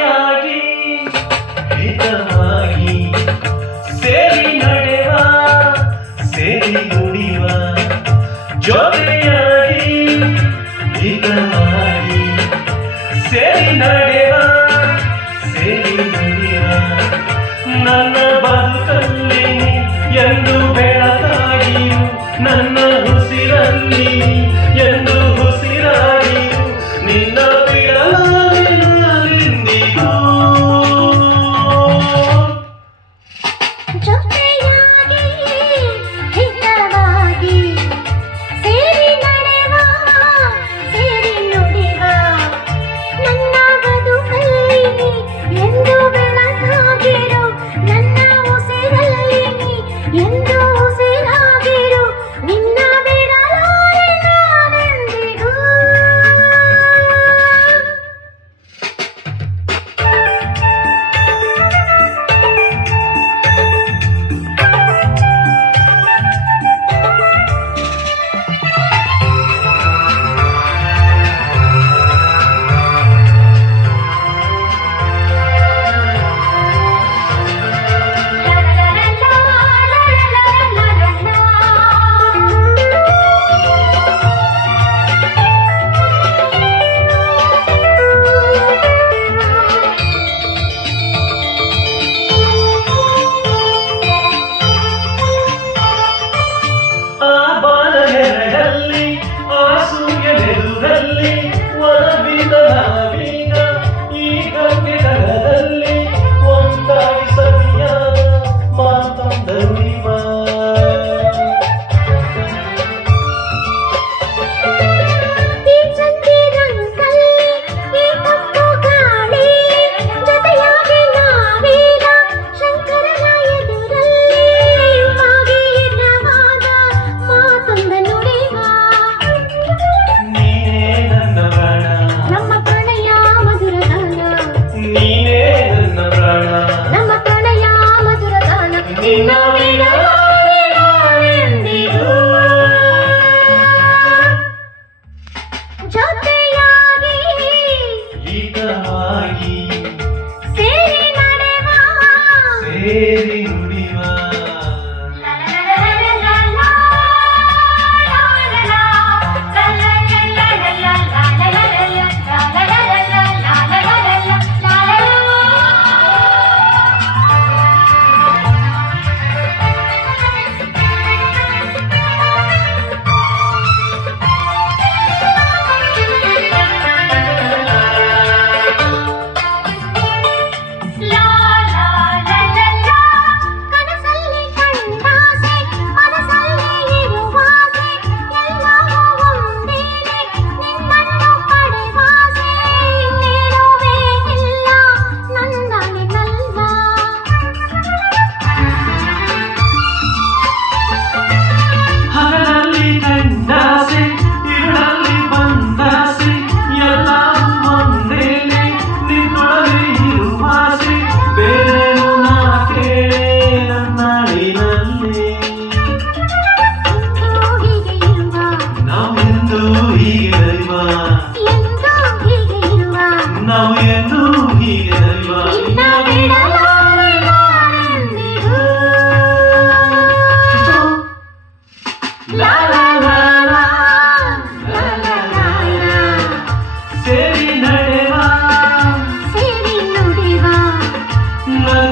ಜೊತೆಯಾಗಿ ಹಿತವಾಗಿ ಸೇರಿ ನಡೆವ ಸೇರಿ ನುಡಿವ ಜೊತೆಯಾಗಿ ಹಿತವಾಗಿ ಸೇರಿ ನಡೆವ ಸೇರಿ ನುಡಿವ ನನ್ನ ಬದುಕಲ್ಲಿ ಎಂದು ಬೆಳಕಾಗಿಯು ನನ್ನ ಉಸಿರಲ್ಲಿ ಎಂದು ಉಸಿರಾಗಿಯು ನಿನ್ನ ಬಿಡಲಾರೆಂದಿಗೂ ಜೊತೆಯಾಗಿ ಹಿತವಾಗಿ ಸೇರಿ ನಡೆವ ಸೇರಿ ನುಡಿವ ನನ್ನ ಬದುಕಲ್ಲಿ ಎಂದು ಬೆಳಕಾಗಿರು ನನ್ನ ಉಸಿರಲ್ಲಿ ಎಂದು ಉಸಿರಾಗಿರು ನಿನ್ನ ಬಿಡಲಾರೆ ನಾನೆಂದಿಗೂ ಆ ಬಾಲನೆರಳಲ್ಲಿ ಆ ಸೂರ್ಯನೆದುರಲ್ಲಿ ಒಲವಿದ ನಾವೀಗ ಈ ಗಂಗೆ ದಡದಲ್ಲಿ ಒಂದಾಗಿ ಸರಿಯಾದ ಮಾತೊಂದರಿವ ಈ ಚಂದಿರಂಗಲ್ಲಿ ಈ ಕಪ್ಪು ಗಾಳಿ ಜೊತೆಯಾಗಿ ನಾವೀಗ ಶಂಕರನ ಎದುರಲ್ಲಿ ಮಾಗಿ ಇರವಾದ ಮಾತೊಂದ ನುಡಿವ ನೀನೇ ನನ್ನ ಪ್ರಾಣ ನಮ್ಮ ಪ್ರಣಯ ಮಧುರಗಾನ ನೀನೇ ನನ್ನ ಪ್ರಾಣ ನಮ್ಮ ಪ್ರಣಯ ಮಧುರಗಾನ ನಿನ್ನ ಬಿಡಲಾರೆ ನಾನೆಂದಿಗೂ ಜೊತೆಯಾಗಿ ಹಿತವಾಗಿ ಸೇರಿ ನಡೆವ ಸೇರಿ ನುಡಿವ ಕನಸಲ್ಲಿ ಕಂಡಾಸೆ ಮನಸಲ್ಲಿ ಇರುವಾಸೆ ಎಲ್ಲವೂ ಒಂದೇನೆ ನಿನ್ನನ್ನು ಪಡೆವಾಸೆ ನೀಡುವೆ ಇಲ್ಲ ನನ್ನ ನಿನ್ನಲ್ಲ ಹಗಲಲ್ಲಿ ಕಂಡಾಸೆ ಇರುಳಲ್ಲಿ ಬಂದಾಸೆ ಎಲ್ಲವೂ ಒಂದೇನೆ ನಿನ್ನೊಳಗೆ ಇರುವಾಸೆ ಬೇರೇನು ನಾ ಕೇಳೆ ನನ್ನಾಡಿನಲ್ಲಿ ಎಂದೂ ಹೀಗೆ ಇರುವ ನಾವೆಂದೂ ಹೀಗೆ ದೈವ ಎಂದೂ ಹೀಗೆ ಇರುವ ನಾವು ಎಂದೂ ಹೀಗೆ ದೈವ ನಿನ್ನ ಬಿಡಲಾರೆ ನಾನೆಂದಿಗೂ ಲಾ ಲಾ ಲಾ ಲಾ ಲಾ ಲಾ ಲಾ ಲಾ ಸೇರಿ ನಡೆವ ಸೇರಿ ನುಡಿವ ನನ್ನ